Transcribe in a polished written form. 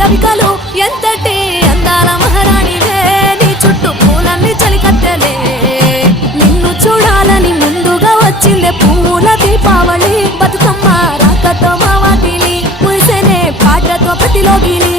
రవికలు ఎంతటి అందాల మహారాణివే నీ చుట్టూ పూలన్నీ చలికత్తెలే నిన్ను చూడాలని ముందుగా వచ్చిందే పూల దీపావళి బతుకమ్మ రాకతో మా వాకిలి మురిసెనే పాటతో ప్రతిలోగిలి